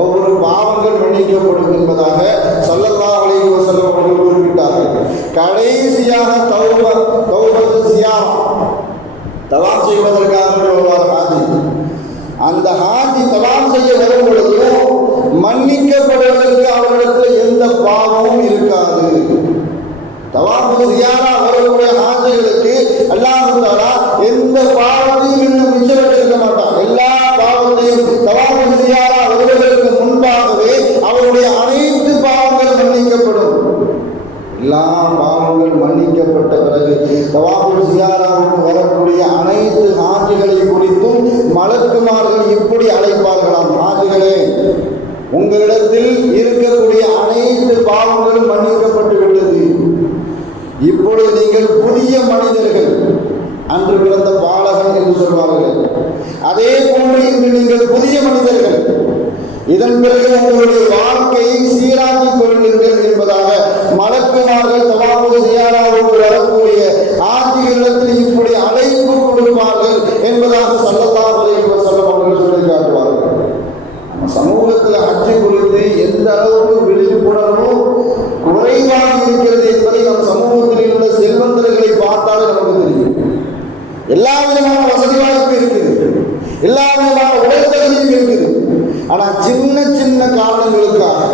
ஒவ்வொரு பாவங்கள் மன்னிக்கப்படும் என்பதாக ஸல்லல்லாஹு அலைஹி வஸல்லம் அவர்கள் குறிப்பிட்டார்கள். கடைசியாக தௌபத்து ஸியாரா தவாப் செய்வதற்காக வருவார் ஹாஜி. அந்த ஹாஜி தவாப் செய்ய வரும் பொழுது மன்னிக்கப்படுவதற்கு அவரிடத்தில் எந்த பாவமும் இருக்காது. தவாப் ஸியாரா வரக்கூடிய ஹாஜிகளுக்கு அல்லாஹ் தஆலா எந்த பாவத்தையும் இன்னும் மிச்சம் வச்சிருக்க மாட்டான். எல்லா பாவத்தையும் தவாப் ஸியாரா வருவதற்கு முன்பாகவே அவருடைய அனைத்து பாவங்களும் மன்னிக்கப்படும். எல்லா பாவங்கள் மன்னிக்கப்பட்ட பிறகு தவாப் ஸியாராவுக்கு வரக்கூடிய அனைத்து ஹாஜிகளை குறித்தும் மலக்குமார்கள் இப்படி அழைப்பார்களாம், ஹாஜிகளே உங்களிடத்தில் இருக்கக்கூடிய அனைத்து பாவங்களும் மன்னிக்கப்பட்டு விட்டது, இப்பொழுது நீங்கள் புதிய மனிதர்கள். அன்று பிறந்த பாலகன் என்று சொல்வார்கள், அதே போன்று இன்று நீங்கள் புதிய மனிதர்கள். இதன் பிறகு உங்களுடைய வாழ்க்கையை சீராக்கிக் கொள்ளுங்கள் என்பதாக மலக்குமார்கள் தவாப் ஸியாராவுக்கு வரக்கூடிய ஆட்சிகளிடத்தில் இப்படி அழைப்பு கொடுப்பார்கள் என்பதாக ஸல்லல்லாஹு அலைஹி வஸல்லம் அவர்கள் சொல்லி காட்டுவார்கள். நம்ம சமூகத்தில் ஹஜ்ஜு குறித்து எந்த அளவுக்கு விழிப்புணர்வு குறைவாக இருக்கிறது என்பதை நம் சமூகத்தில் உள்ள செல்வந்தர்களை பார்த்தாலே நமக்கு தெரியும். எல்லா விதமான வசதி வாய்ப்பு இருக்குது, எல்லா விதமான உடல் தகுதியும் இருக்குது. ஆனா சின்ன சின்ன காரணங்களுக்காக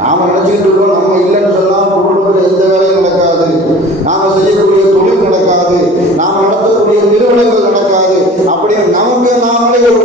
நாம நினைச்சுக்கிட்டு இருக்கோம், நம்ம இல்லைன்னு சொன்னா குடும்பத்தில் எந்த வேலையும் நடக்காது, நாம செய்யக்கூடிய தொழில் நடக்காது, நாம நடத்தக்கூடிய நிறுவனங்கள் நடக்காது அப்படின்னு நமக்கு நாமளே ஒரு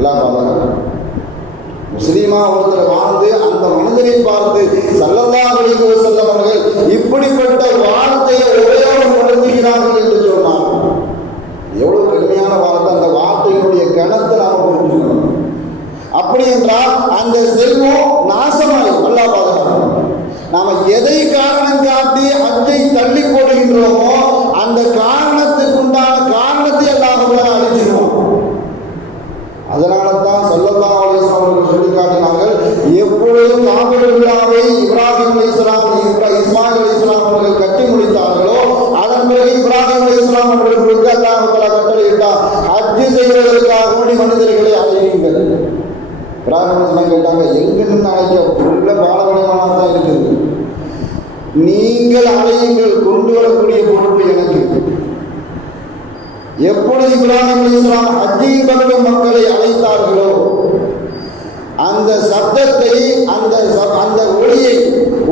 எல்லாம் பாருங்க. முஸ்லீமா ஒருத்தர் வாழ்ந்து அந்த மனிதனை பார்த்து ஸல்லல்லாஹு அலைஹி வஸல்லம் அவர்கள் இப்படிப்பட்ட வார்த்தையை உபயோகப்படுத்துகிறார்கள் என்று சொன்னார். எவ்வளவு கடுமையான வார்த்தை! அந்த வார்த்தையினுடைய கணத்தை நாம் புரிஞ்சுக்கணும். அப்படி என்றால் அந்த செல்வம் நாசமாகும். அல்லாஹ் பாதுகாக்கணும். நாம எதை காரணம் காட்டி ஹஜ்ஜை தள்ளி போடுகின்றோமோ அந்த காரணத்துக்குண்டான காரணத்தை அல்லாஹ் அழிச்சிருவோம். அதனால தான் ஸல்லல்லாஹு அலைஹி வஸல்லம் அவர்கள் சொல்லி காட்டினார்கள், எப்பொழுதும் காபத்துல் விழாவை இப்ராஹிம் அலைஹிஸ்ஸலாம் இஸ்மாயில் அலைஹிஸ்ஸலாம் அவர்கள் கட்டி முடித்தார்களோ அதன் பிறகு இப்ராஹிம் அலைஹிஸ்ஸலாம் அவர்களுக்கு அல்லாஹ் தஆலா கட்டளையிட்டார், ஹஜ் செய்வதற்காக வேண்டி மனிதர்களை அழையுங்கள். இப்ராஹிம் அலைஹிஸ்ஸலாம் கேட்டாங்க, எங்க நின்று அழைக்க? உள்ள பாலவனமாக தான் இருக்குது. நீங்கள் அழையுங்கள், கொண்டு வரக்கூடிய பொறுப்பு எனக்கு. எப்பொழுது இப்ராஹிம் அலைஹிஸ்ஸலாம் ஹஜ்ஜின் பக்கம் மக்களை அழைத்தார்களோ அந்த சப்தத்தை அந்த ஒளியை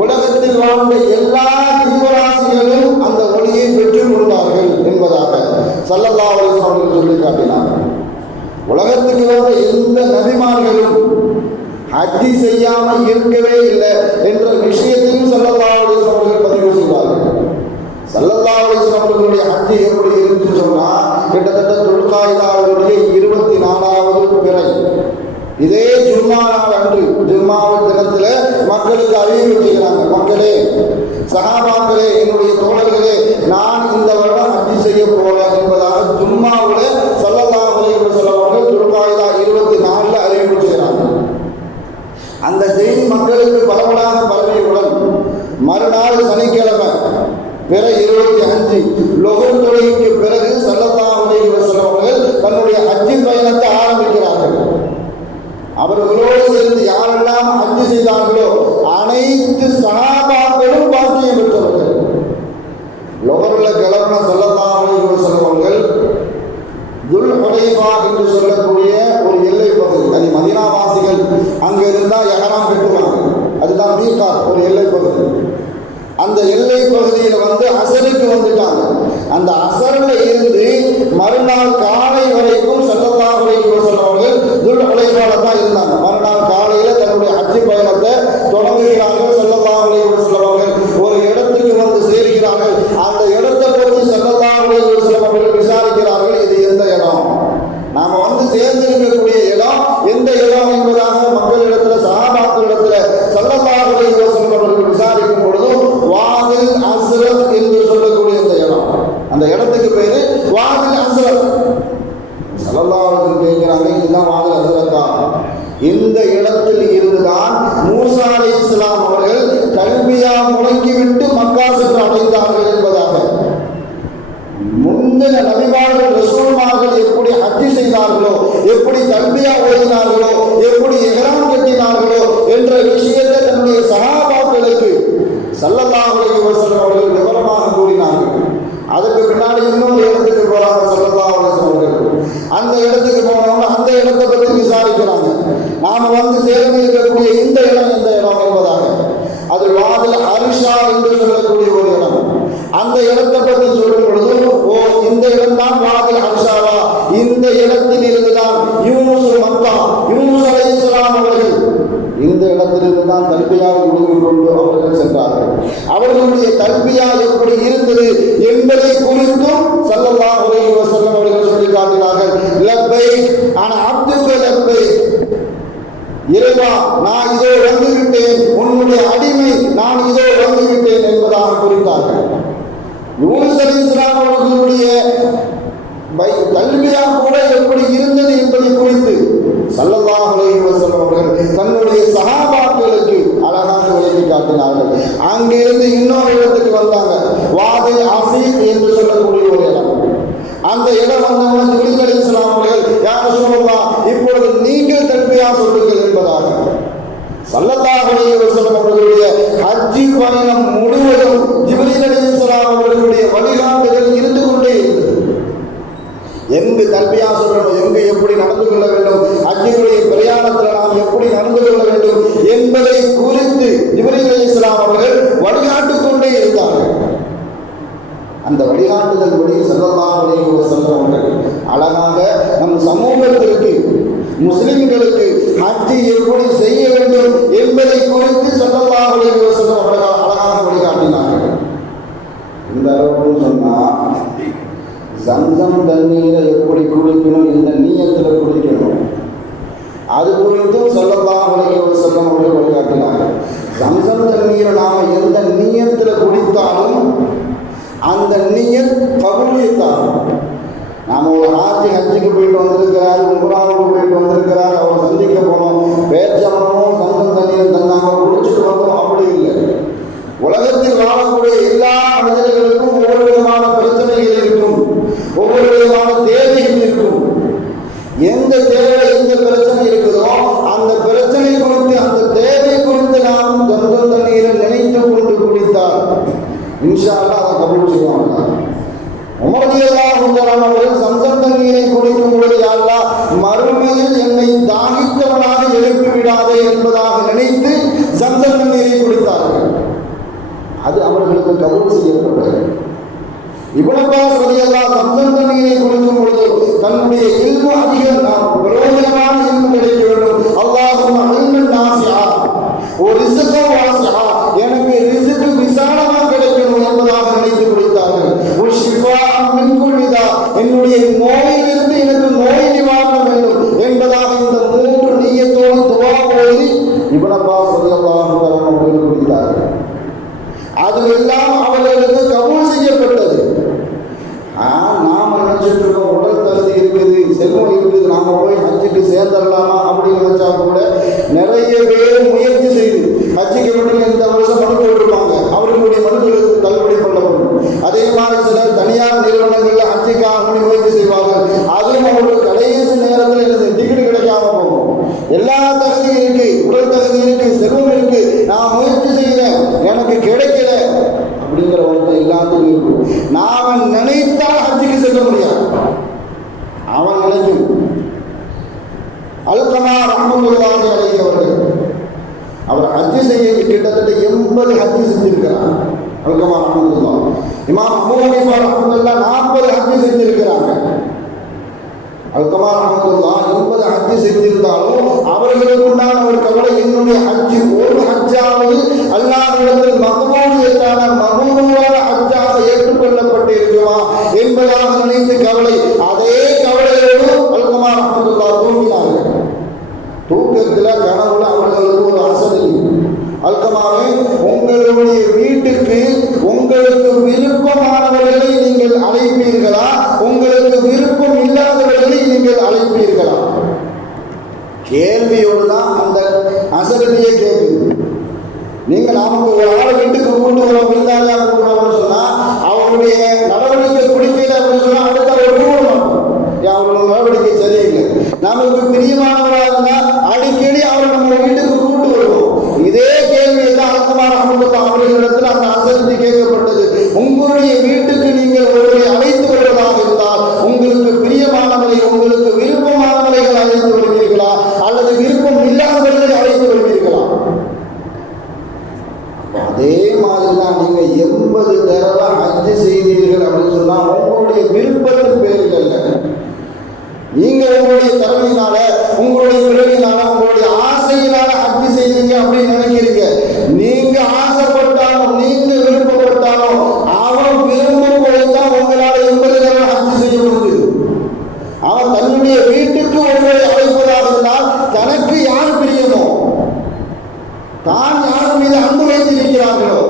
உலகத்தில் வாழ்ந்த எல்லா ஜீவராசிகளும் அந்த ஒளியை பெற்றுக் கொண்டார்கள் என்பதாக ஸல்லல்லாஹு அலைஹி வஸல்லம் அவர்கள் சொல்லி காட்டினார்கள். உலகத்துக்கு வந்த எந்த நபிமார்களும் ஹஜ்ஜி செய்யாமல் இருக்கவே இல்லை என்ற விஷயத்தையும் ஸல்லல்லாஹு அலைஹி வஸல்லம் அவர்கள் பதிவு செய்தார்கள். ஸல்லல்லாஹு அலைஹி வஸல்லம் அவர்களுடைய ஹஜ்ஜி எப்படி இருந்துச்சு சொன்னா, கிட்டத்தட்ட துல்காயிதாவுடைய 24வது பிறை இதே ஜும்மா நாள் அன்று ஜும்மாவின் தினத்துல மக்களுக்கு அறிவிப்பு செய்கிறாங்க. மக்களே, சஹாபாக்களே, என்னுடைய தோழர்களே, நான் இந்த வருடம் ஹஜ்ஜி செய்ய போறேன் என்பதாக ஜும்மாவுல ஸல்லல்லாஹு அலைஹி வஸல்லம் அவர்கள் துல்காயிதா 24 அறிவிப்பு செய்கிறாங்க. அந்த செய்தி மக்களுக்கு பரவலாக பரவியவுடன் மறுநாள் சனிக்கிழமை பிற 25 லொஹர் தொழுகைக்கு பிறகு ஸல்லல்லாஹு அலைஹி வஸல்லம் அவர்கள் தன்னுடைய ஹஜ்ஜி பயணத்தை ஆரம்பிக்கிறார்கள். அவர்களோடு சேர்ந்து யாரெல்லாம் ஹஜ்ஜி செய்தார்களோ அனைத்து சஹாபாக்களும் பாக்கியம் பெற்றவர்கள். லொஹர்ல கிளம்பின ஸல்லல்லாஹு அலைஹி வஸல்லம் அவர்கள் துல் ஹுலைஃபா என்று சொல்லக்கூடிய ஒரு எல்லை பகுதி, அது மதீனா வாசிகள் அங்க இருந்தா இஹ்ராம் கட்டுவாங்க. அதுதான் மீகாத், ஒரு எல்லை பகுதி. அந்த எல்லை பகுதியில் வந்து அசருக்கு வந்துட்டாங்க. அந்த அசரில் இருந்து மறுநாள் காலை வரைக்கும் ஸல்லல்லாஹு அலைஹி வஸல்லம் அவர்கள் துல் ஹுலைஃபால தான் இருந்தாங்க. மறுநாள் காலையில தன்னுடைய ஹஜ்ஜி பயணத்தை தொடங்குகிறார்கள். ஸல்லல்லாஹு அலைஹி வஸல்லம் அவர்கள் ஒரு இடத்துக்கு வந்து சேர்கிறார்கள். அந்த இடத்தை பற்றி ஸல்லல்லாஹு அலைஹி வஸல்லம் அவர்கள் விசாரிக்கிறார்கள், இது எந்த இடம், நாம வந்து சேர்ந்திருக்கக்கூடிய இடம் எந்த இடம் என்பதாக மக்களிடத்துல சஹாபாக்களிடத்துல ஸல்லல்லாஹு அலைஹி வஸல்லம் அவர்கள் விசாரிக்கும் பொழுது வாதில் அஸ்ரத் என்று சொல்லக்கூடிய இந்த இடம், அந்த இடத்துக்கு பேரு வாதில் அஸ்ரத். ஸல்லல்லாஹு அலைஹி வஸல்லம் கேட்கிறாங்க, இதுதான் வாதில் அஸ்ரத்தா? இந்த இடத்தில் இருந்துதான் மூசா அலைஹிஸ்ஸலாம் அவர்கள் தல்பியா முழங்கிவிட்டு மக்கா சென்று அடைந்தார்கள் என்பதாக. முந்தின நபிமார்கள் ரசூல்மார்கள் எப்படி ஹஜ்ஜி செய்தார்களோ, எப்படி தல்பியா ஓதினார்களோ, எப்படி இஹ்ராம் கட்டினார்களோ என்ற விஷயத்தை தன்னுடைய சஹாபாக்களுக்கு ஸல்லல்லாஹு அலைஹி வஸல்லம் அவர்கள் விவரமாக கூறினார்கள். அதுக்கு பின்னாடி இன்னொரு இடத்துக்கு போறாங்க ஸல்லல்லாஹு அலைஹி வஸல்லம் அவர்கள். அந்த இடத்துக்கு போனவங்க அந்த இடத்தை பற்றி விசாரிக்கிறாங்க. நாம வந்து சேர்ந்து இருக்கக்கூடிய இந்த இடம் எந்த இடம் என்பதாக. அது வாதில் அரிஷா என்று சொல்லக்கூடிய ஒரு இடம். அந்த இடத்தை பற்றி சொல்லும் பொழுது, ஓ இந்த இடம் தான் வாதில் அரிஷாவா, இந்த இடத்தில் இருந்துதான் யூனுஸ் மக்கா யூனுஸ் அலைஹிஸ்ஸலாம் அவர்கள் இந்த இடத்திலிருந்து தான் தல்பியாவை முடிவு கொண்டு அவர்கள் சென்றார்கள். அவர்களுடைய தல்பியா எப்படி இருந்தது என்பதை குறித்தும் ஸல்லல்லாஹு அலைஹி வஸல்லம் அவர்கள் சொல்லி காட்டினார்கள். லப்பைக் அன அப்துக லப்பைக், இறைவா நான் இதோ வந்துவிட்டேன், உன்னுடைய அடிமை நான் இதோ வந்துவிட்டேன் என்பதாக குறித்தார்கள். யூனுஸ் அலைஹிஸ்ஸலாம் அவர்களுடைய தல்பியா கூட எப்படி இருந்தது என்பதை குறித்து ஸல்லல்லாஹு அலைஹி வஸல்லம் அவர்கள் தன்னுடைய சஹாபாக்களுக்கு அழகாக விளக்கி காட்டினார்கள். அங்கிருந்து இன்னொரு இடத்துக்கு வந்தாங்க, வாதில் அஃபீக் என்று சொல்லக்கூடிய ஒரு இடம். அந்த இடம் வந்தவங்க ஜிப்ரீல் அலைஹிஸ்ஸலாம் அவர்கள், யா ரசூலல்லாஹ் இப்பொழுது நீங்கள் தல்பியா சொல்லுங்கள் என்பதாக. ஸல்லல்லாஹு அலைஹி வஸல்லம் அவர்களுடைய ஹஜ்ஜி பயணம் முழுவதும் ஜிப்ரீல் அலைஹிஸ்ஸலாம் அவர்களுடைய வழிகாட்டுதல் இருந்து கொண்டே இருந்தது. எங்கு தல்பியா சொல்லணும், எங்கு எப்படி நடந்து கொள்ள வேண்டும், ஹஜ்ஜினுடைய பிரயாணத்தில் நாம் எப்படி நடந்து கொள்ள வேண்டும் என்பதை குறித்து ஜிப்ரீல் அலைஹிஸ்ஸலாம் அவர்கள் வழிகாட்டிக் கொண்டே இருந்தார்கள். அந்த வழிகாட்டுதல் படி ஸல்லல்லாஹு அலைஹி வஸல்லம் அவர்கள் அழகாக நம் சமூகத்திற்கு முஸ்லிம்களுக்கு ஹஜ்ஜை எப்படி செய்ய வேண்டும் என்பதை குறித்து ஸல்லல்லாஹு அலைஹி வஸல்லம் அழகாக வழிகாட்டினார்கள். இந்த அளவுக்கு சொன்னால் ஜம்சம் தண்ணீரை எப்படி குடிக்கணும், இந்த நீயத்தில் குடிக்கணும், அது குறித்தும் ஸல்லல்லாஹு அலைஹி வஸல்லம் அவர்கள் வழிகாட்டினார்கள். ஜம்சம் தண்ணீரை நாம் எந்த நீயத்தில் குடித்தாலும் அந்த நீயத் கபூலியத்தாகும். நாம் ஒரு ஹஜ்ஜுக்கு போயிட்டு வந்திருக்கிறார், உம்ராவுக்கு போயிட்டு வந்திருக்கிறார், அவரை சந்திக்க போனோம், பேச்சவனும் சந்தம் தண்ணீர் தந்தாங்க, குடிச்சிட்டு வந்தோம், அப்படி இல்லை. உலகத்தில் வாழக்கூடிய எல்லா மனிதர்களுக்கும் ஒவ்வொரு விதமான பிரச்சனைகள் இருக்கும், ஒவ்வொரு விதமான தேவைகள் இருக்கும். எந்த தேவை எந்த பிரச்சனை இருக்குதோ அந்த பிரச்சனை குறித்து அந்த தேவை குறித்து நாம் சந்தம் தண்ணீரை நினைத்து கொண்டு குடித்தால் இன்ஷா அல்லாஹ் அதை கபூல் செய்வாங்க. உமர் ரலியல்லாஹு அன்ஹு அவர்கள் சம்சம் தண்ணீரை குடிக்கும் பொழுது யா அல்லாஹ் மறுமையில் என்னை தாகித்தவனாக எழுப்பி விடாதே என்பதாக நினைத்து சம்சம் தண்ணீரை குடித்தார்கள். அது அவர்களுக்கு கபூல் செய்யப்பட்டது. இப்னு அப்பாஸ் ரலியல்லாஹு சம்சம் தண்ணீரை குடிக்கும் பொழுது தன்னுடைய இல்மு அதிகம், நாம் பிரயோஜனமான இல்மு கிடைக்க வேண்டும், அல்லாஹும்ம இல்முன் நாஃபிஆ வ ரிஸ்கு வாஸிஆ, எனக்கு ரிஸ்கு விசாலமாக கிடைக்கணும் என்பதாக நினைத்து குடித்தார்கள். வ ஷிஃபாஅன் மின் குல்லி தா, என்னுடைய நோயிலிருந்து எனக்கு நோய் நிவாரணம் வேண்டும் என்பதாக இந்த மூன்று நியத்தோடு துஆ ஓதி இப்னு அப்பாஸ் ரலியல்லாஹு அன்ஹு அவர்கள் குடித்தார்கள். அதுவெல்லாம் அவர்களுக்கு கபூல் செய்யப்பட்டது. நாம் நினைச்சிட்டு இருக்கோம் உடல் தகுதி இருக்குது, செல்வம் இருக்குது, நாம போய் ஹஜ்ஜுக்கு சேர்ந்துடலாமா அப்படின்னு நினைச்சா கூட நிறைய பேர் முயற்சி செய்து ஹஜ்ஜு கமிட்டியில் இந்த வருஷம் மனு போட்டிருப்பாங்க, அவர்களுடைய மனுக்களுக்கு தள்ளுபடி பண்ணப்படும். அதே மாதிரி சிலர் தனியார் நிறுவனங்களில் ஹஜ்ஜுக்காக முயற்சி செய்வார்கள், அதுவும் அவங்களுக்கு கடைசி நேரத்தில் என்ன டிக்கெட் கிடைக்காம போகும். எல்லா தகுதியும் இருக்கு, உடல் தகுதி இருக்கு, செல்வம் இருக்கு, நான் முயற்சி செய்கிறேன், எனக்கு கிடைக்கல அப்படிங்கிற ஒன்று எல்லாத்துக்கும் இருக்கும். நான் நினைத்தால் ஹஜ்ஜுக்கு செல்ல முடியாது, அவன் நினைக்கும். அல்கமா ரஹ்மத்துல்லாஹி அலைஹி அவர்கள் அவர் ஹஜ்ஜு செய்ய கிட்டத்தட்ட 80 ஹஜ்ஜு செஞ்சிருக்கிறார். அல்கமா ரஹ்மத்துல்லாஹ். இமாம் அபூ ஹனீஃபா ரஹ்மத்துல்லாஹ் 40 ஹஜ்ஜு செஞ்சிருக்கிறாங்க. அல்கமா ரஹ்மத்துல்லாஹ் 80 ஹஜ்ஜு செஞ்சிருந்தாலும் அவர்களுக்கு உண்டான ஒரு கவலை, என்னுடைய ஹஜ்ஜு ஒரு ஹஜ்ஜாவது அல்லாஹ்விடத்தில் மக்பூலியத்தான மக்பூலான ஹஜ்ஜாக ஏற்றுக்கொள்ளப்பட்டு இருக்குமா என்பதாக நினைத்து கவலை. அதே கவலையோடு அல்கமா ரஹ்மத்துல்லாஹ் தூங்கினார்கள். தூக்கத்தில் கனவுல அவர்களுக்கு ஒரு அசதி, அல்கமாவே உங்களுடைய வீட்டுக்கு உங்களுக்கு விருப்பமானவர்களை நீங்கள் அழைப்பீர்களா, உங்களுக்கு விருப்பம் இல்லாதவர்களை நீங்கள் அழைப்பீர்களா? கேள்வியோடு தான் அந்த அசதியை கேட்குது. நீங்கள் நமக்கு ஒரு ஆளை வீட்டுக்கு கூட்டு வரோம், விருந்தாளியாக கூட்டுறோம்னு சொன்னால் அவருடைய நடவடிக்கை பிடிக்கல அப்படின்னு சொன்னால் அடுத்த ஒரு கூட மாட்டோம், அவருடைய நடவடிக்கை சரியில்லை. நமக்கு பிரியமானவராக இருந்தால் அடிக்கடி அவரை நம்ம வீட்டுக்கு கூட்டு வருவோம். இதே கேள்வியை தான் அல்கமா ரஹ்மத்துல்லாஹி அவர்களிடத்தில் அந்த அசதி கேட்கப்பட்டது. உங்களுடைய வீட்டுக்கு நீங்கள் ஒருவரை அழைத்து வருவதாக இருந்தால் உங்களுக்கு பிரியமானவரை, உங்களுக்கு விருப்பமானவரை அழைத்து வருவீர்களா அல்லது விருப்பம் இல்லாதவர்களை அழைத்து வருவீர்களா? அதே மாதிரி தான் நீங்க 80 தடவை ஹஜ்ஜு செய்தீர்கள் அப்படின்னு சொன்னால் உங்களுடைய விருப்பத்தின் பேரில் இல்லை, நீங்க உங்களுடைய திறமையினால, உங்களுடைய பிறவினால, உங்களுடைய ஆசையினால ஹஜ்ஜு செய்வீங்க அப்படின்னு நினைக்கிறீங்க. நீங்க ஆசைப்பட்டாலும் நீங்க விருப்பப்பட்டாலும் அவன் விரும்பும் போதுதான் உங்களால் 80 தடவை ஹஜ்ஜு செய்ய முடியுது. அவன் தன்னுடைய வீட்டுக்கு ஒருவரை அழைப்பதாக இருந்தால் தனக்கு யார் பிரியமோ, தான் யார் மீது அன்பு வைத்திருக்கிறார்களோ,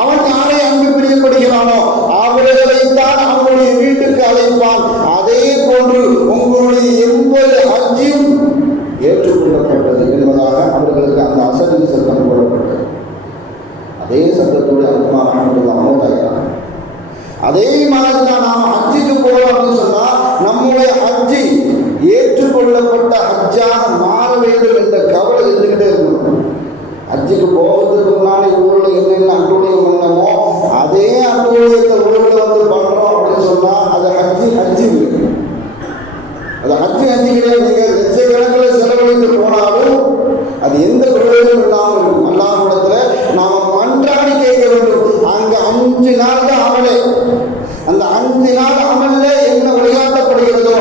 அவன் யாரை அன்பு பிரியப்படுகிறானோ அவர்களைத்தான் அவனுடைய வீட்டுக்கு அழைப்பான். அதே போன்று உங்களுடைய 80 ஹஜ்ஜும் ஏற்றுக்கொள்ளப்பட்டது என்பதாக அவர்களுக்கு அந்த அசதி சட்டம் போடப்பட்டது. அதே சட்டத்தோடு அல்கமா ரஹ்மத்துல்லாஹி அமௌத்தாகிறாங்க. அதே மாதிரி தான் நாம் ஹஜ்ஜுக்கு போகிறோம் அப்படின்னு சொன்னால் நம்முடைய ஹஜ்ஜி ஏற்றுக்கொள்ளப்பட்ட ஹஜ்ஜாக மாற வேண்டும் என்ற கவலை இருந்துகிட்டே இருக்கணும். ஹஜ்ஜுக்கு போகிறதுக்கு முன்னாடி ஊரில் என்னென்ன அட்டூழியம் பண்ணமோ அதே அட்டூழியத்தை ஊரில் வந்து பண்ணுறோம் அப்படின்னு சொன்னால் அது ஹஜ்ஜு இல்லை. அது ஹஜ்ஜு கிடையாது. நீங்கள் லட்சக்கணக்கில் செலவழித்து போனாலும் அது எந்த பிரயோஜனம் இல்லாமல் இருக்கும். அல்லாஹ்விடத்தில் நாம் மன்றாடி கேட்க வேண்டும். அங்கே 5 நாள் தான் அமலே, அந்த 5 நாள் அமலில் என்ன வழிகாட்டப்படுகிறதோ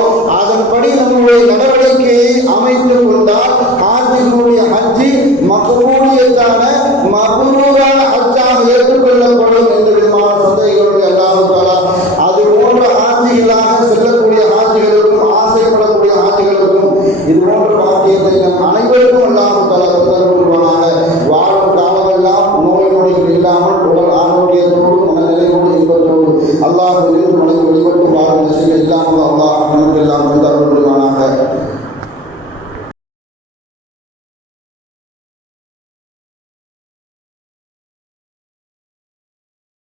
அனைவருக்கும்